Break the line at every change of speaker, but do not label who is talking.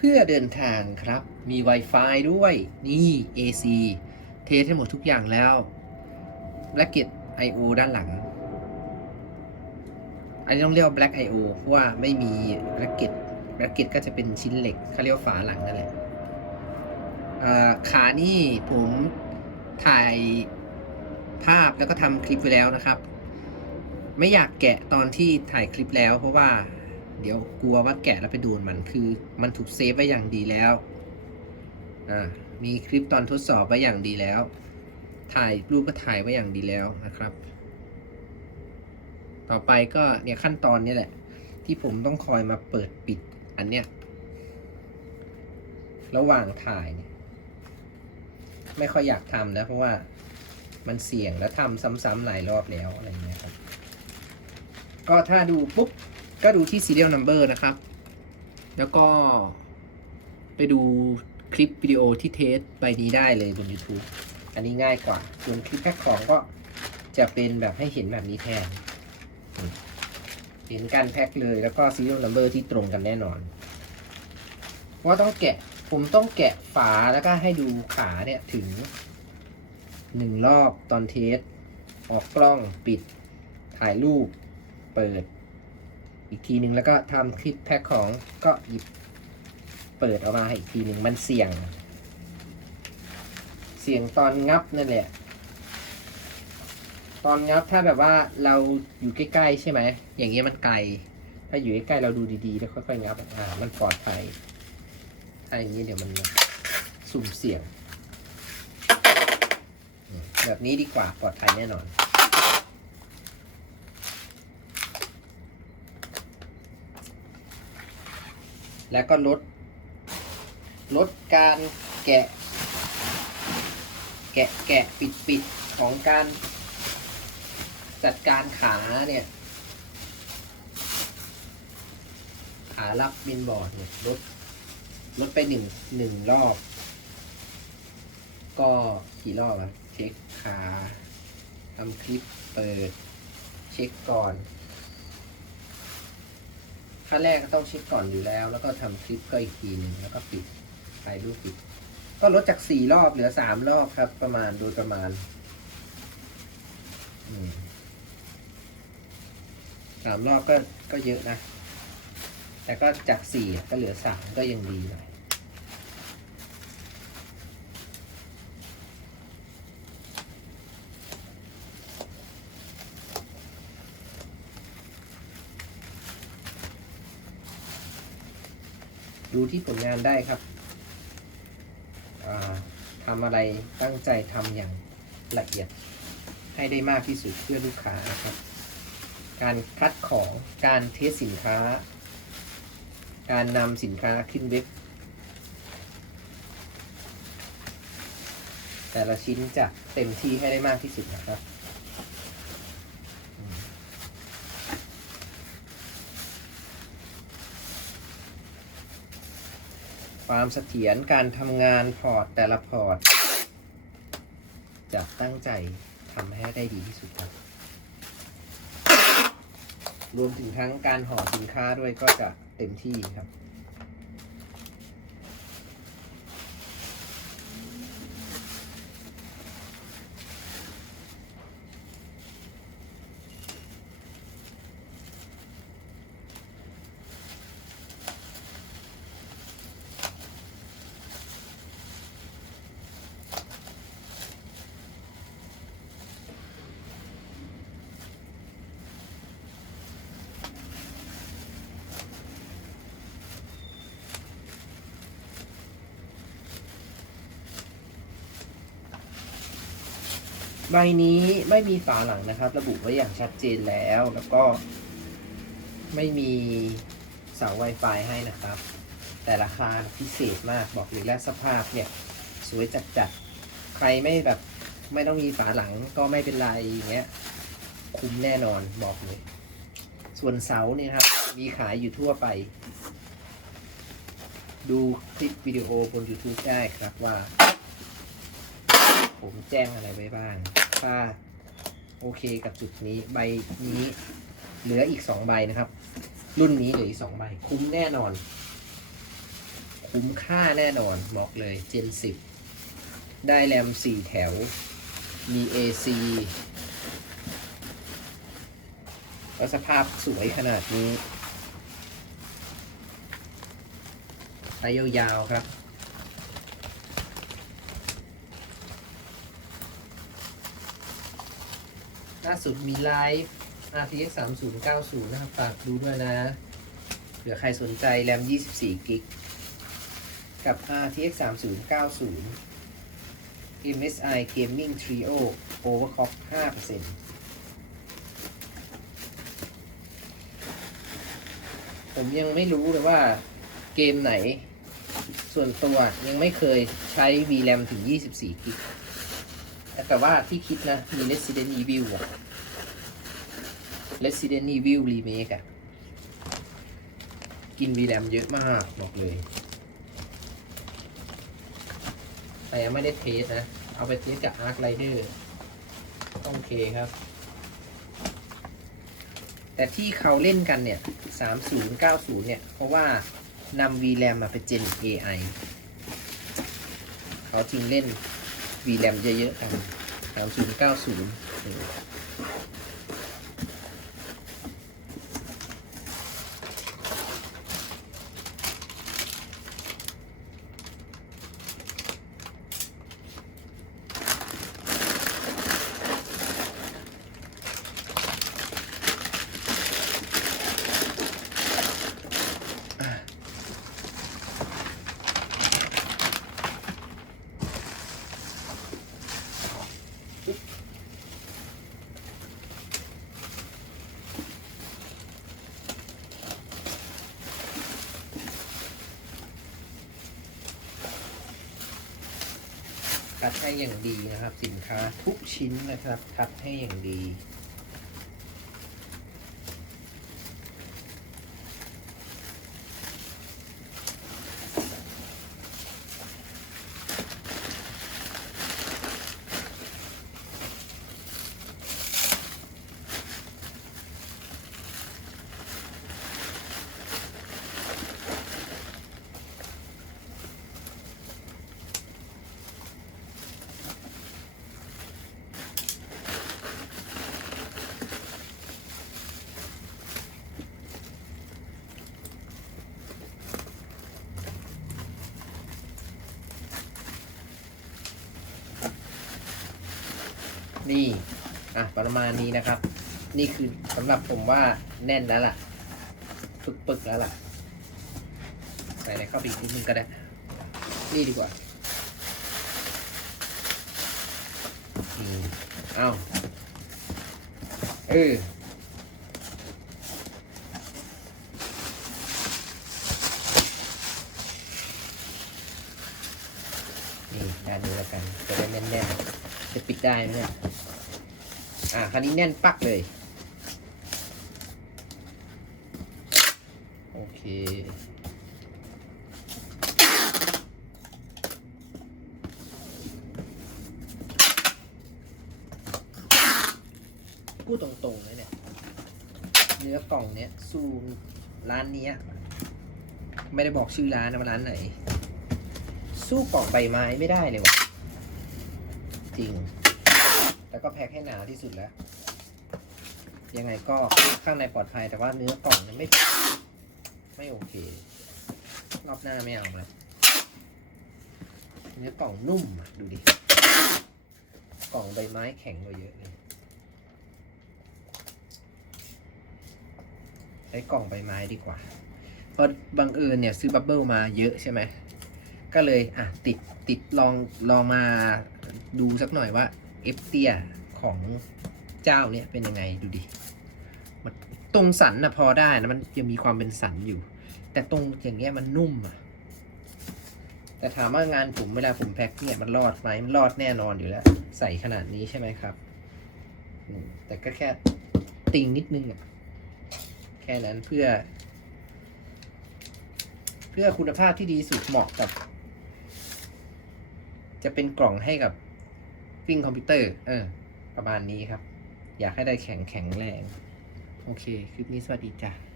พื่อเดินทางครับ มี Wi-Fi ด้วยนี่ AC เทสให้หมดทุกอย่างแล้ว Black Gate I/O ด้านหลัง อันนี้ต้องเรียกว่า Black I/O เพราะว่าไม่มี Black Gate Black Gate ก็จะเป็นชิ้นเหล็กเขาเรียกว่าฝาหลังนั่นแหละอ่าขานี่ผมถ่ายภาพแล้วก็ทำคลิปไว้แล้วนะครับ ไม่อยากแกะตอนที่ถ่ายคลิปแล้วเพราะว่า เดี๋ยวกลัวว่าแกะแล้วไปดนมันคือ มันถูกเซฟไว้อย่างดีแล้วอ่ามีคลิปตอนทดสอบไว้อย่างดีแล้ว ถ่ายรูปก็ถ่ายไว้อย่างดีแล้วนะครับ ต่อไปก็เนี่ยขั้นตอนนี้แหละ ที่ผมต้องคอยมาเปิดปิดอันเนี้ยระหว่างถ่ายเนี่ยไม่ค่อยอยากทำแล้วเพราะว่ามันเสี่ยงแล้วทำซ้ำๆหลายรอบแล้วอะไรเงี้ยครับ ก็ถ้าดูปุ๊บ ก็ดูที่ serial number นะครับ แล้วก็ไปดูคลิปวิดีโอที่เทสใบนี้ได้เลยบน YouTube อันนี้ง่ายกว่า ส่วนคลิปแพ็คของก็จะเป็นแบบให้เห็นแบบนี้แทน เห็นการแพ็คเลยแล้วก็ serial number ที่ตรงกันแน่นอน ว่าต้องแกะ ผมต้องแกะฝาแล้วก็ให้ดูขาเนี่ยถึงหนึ่งรอบตอนเทส ออกกล้องปิด ถ่ายรูป เปิด อีกทีหนึ่งแล้วก็ทำคลิปแพ็คของก็หยิบเปิดออกมาให้อีกทีหนึ่งมันเสี่ยง เสี่ยงตอนงับนั่นแหละ ตอนงับถ้าแบบว่าเราอยู่ใกล้ๆใช่ไหมอย่างเงี้ยมันไกล ถ้าอยู่ใกล้ๆเราดูดีๆแล้วค่อยๆงับอ่ามันปลอดภัยถ้าอย่างนี้เดี๋ยวมันสุ่มเสี่ยง แบบนี้ดีกว่าปลอดภัยแน่นอน แล้วก็ลด ลดการแกะ แกะแกะปิดปิดของการจัดการขาเนี่ย ขารับบินบอร์ดเนี่ยลดลดไปหนึ่งหนึ่งรอบ ก็กี่รอบอะเช็คขาทำคลิปเปิด เช็คก่อน ขั้นแรกก็ต้องเช็คก่อนอยู่แล้ว แล้วก็ทำคลิปก็อีกทีหนึ่งแล้วก็ปิดถ่ายรูปปิด ก็ลดจากสี่รอบเหลือสามรอบครับ ประมาณโดยประมาณสามรอบก็ก็เยอะนะ แต่ก็จากสี่ก็เหลือสามก็ยังดีหน่อย ดูที่ผลงานได้ครับทำอะไรตั้งใจทำอย่างละเอียดให้ได้มากที่สุดเพื่อลูกค้าครับ การคัดของการเทสสินค้า การนำสินค้าขึ้นเว็บ แต่ละชิ้นจะเต็มที่ให้ได้มากที่สุดนะครับ ความเสถียรการทำงานพอร์ตแต่ละพอร์ต จะตั้งใจทำให้ได้ดีที่สุดครับ รวมถึงทั้งการห่อสินค้าด้วยก็จะเต็มที่ครับ ใบนี้ไม่มีฝาหลังนะครับ ระบุไว้อย่างชัดเจนแล้วแล้วก็ ไม่มีเสา Wi-Fi ให้นะครับ แต่ราคาพิเศษมากบอกเลยและสภาพเนี่ย สวยจัดจัดๆใครไม่แบบไม่ต้องมีฝาหลังก็ไม่เป็นไรอย่างเงี้ยคุ้มแน่นอนบอกเลย ส่วนเสาเนี่ยครับ มีขายอยู่ทั่วไป ดูคลิปวิดีโอบน YouTube ได้ครับว่า ผมแจ้งอะไรไว้บ้างถ้าโอเคกับจุดนี้ใบนี้เหลืออีกสองใบนะครับ รุ่นนี้เหลืออีกสองใบ คุ้มแน่นอน คุ้มค่าแน่นอนบอกเลย Gen 10ได้แรม4แถว มี AC แล้วสภาพสวยขนาดนี้ไปยาวๆครับ ล่าสุดมีไลฟ์ RTX 3090 นะครับ ฝากดูด้วยนะ เผื่อใครสนใจแรม 24 กิก กับ RTX 3090 MSI Gaming Trio Overclock 5%ผมยังไม่รู้เลยว่าเกมไหน ส่วนตัวยังไม่เคยใช้ VRAM ถึง 24 กิก แต่ว่าที่คิดนะ มี Resident Evil อะ Resident Evil Remake อะกิน VRAM เยอะมากบอกเลย แต่ยังไม่ได้เทสนะ เอาไปเทสกับ Arc Rider โอเคครับ แต่ที่เขาเล่นกันเนี่ย 3090 เนี่ย เพราะว่านำ VRAM มาเป็น Gen AI เขาจึงเล่น วีแรมเยอะๆกัน3090เออับให้อย่างดีนะครับ สินค้าทุกชิ้นนะครับ ทับให้อย่างดี นี่อะประมาณนี้นะครับ นี่คือสำหรับผมว่าแน่นแล้วล่ะปึกปึกแล้วล่ะใส่อะไรเข้าไปอีกนิดนึงก็ได้ นี่ดีกว่านี่เอาเออ นี่ด้านนี้แล้วกัน จะได้แน่นๆ จะปิด ได้ไหมเนี่ย อ่าคันนี้แน่นปักเลย โอเค พูดตรงๆเลยเนี่ย เนื้อกล่องเนี้ยสู้ร้านเนี้ยไม่ได้บอกชื่อร้านนะว่าร้านไหน สู้กล่องใบไม้ไม่ได้เลยว่ะจริง แล้วก็แพ็คให้หนาที่สุดแล้ว ยังไงก็ข้างในปลอดภัยแต่ว่าเนื้อกล่องยังไม่ ไม่โอเค รอบหน้าไม่เอาแล้วเนื้อกล่องนุ่มดูดิ กล่องใบไม้แข็งกว่าเยอะเลยใช้กล่องใบไม้ดีกว่า เพราะบังเอิญเนี่ยซื้อบับเบิลมาเยอะใช่ไหม ก็เลยอะติดติดลองลองมาดูสักหน่อยว่า เอฟเตียของเจ้าเนี่ยเป็นยังไงดูดิมันตรงสันนะพอได้นะมันยังมีความเป็นสันอยู่ แต่ตรงอย่างเงี้ยมันนุ่มอะแต่ถามว่างานผมเวลาผมแพ็คเนี่ยมันรอดไหมมันรอดแน่นอนอยู่แล้ว ใส่ขนาดนี้ใช่ไหมครับ แต่ก็แค่ติงนิดนึงอะแค่นั้นเพื่อ เพื่อคุณภาพที่ดีสุดเหมาะกับ จะเป็นกล่องให้กับ วิ่งคอมพิวเตอร์ เออ ประมาณนี้ครับ อยากให้ได้แข็งแข็งแรง โอเค คลิปนี้สวัสดีจ้ะ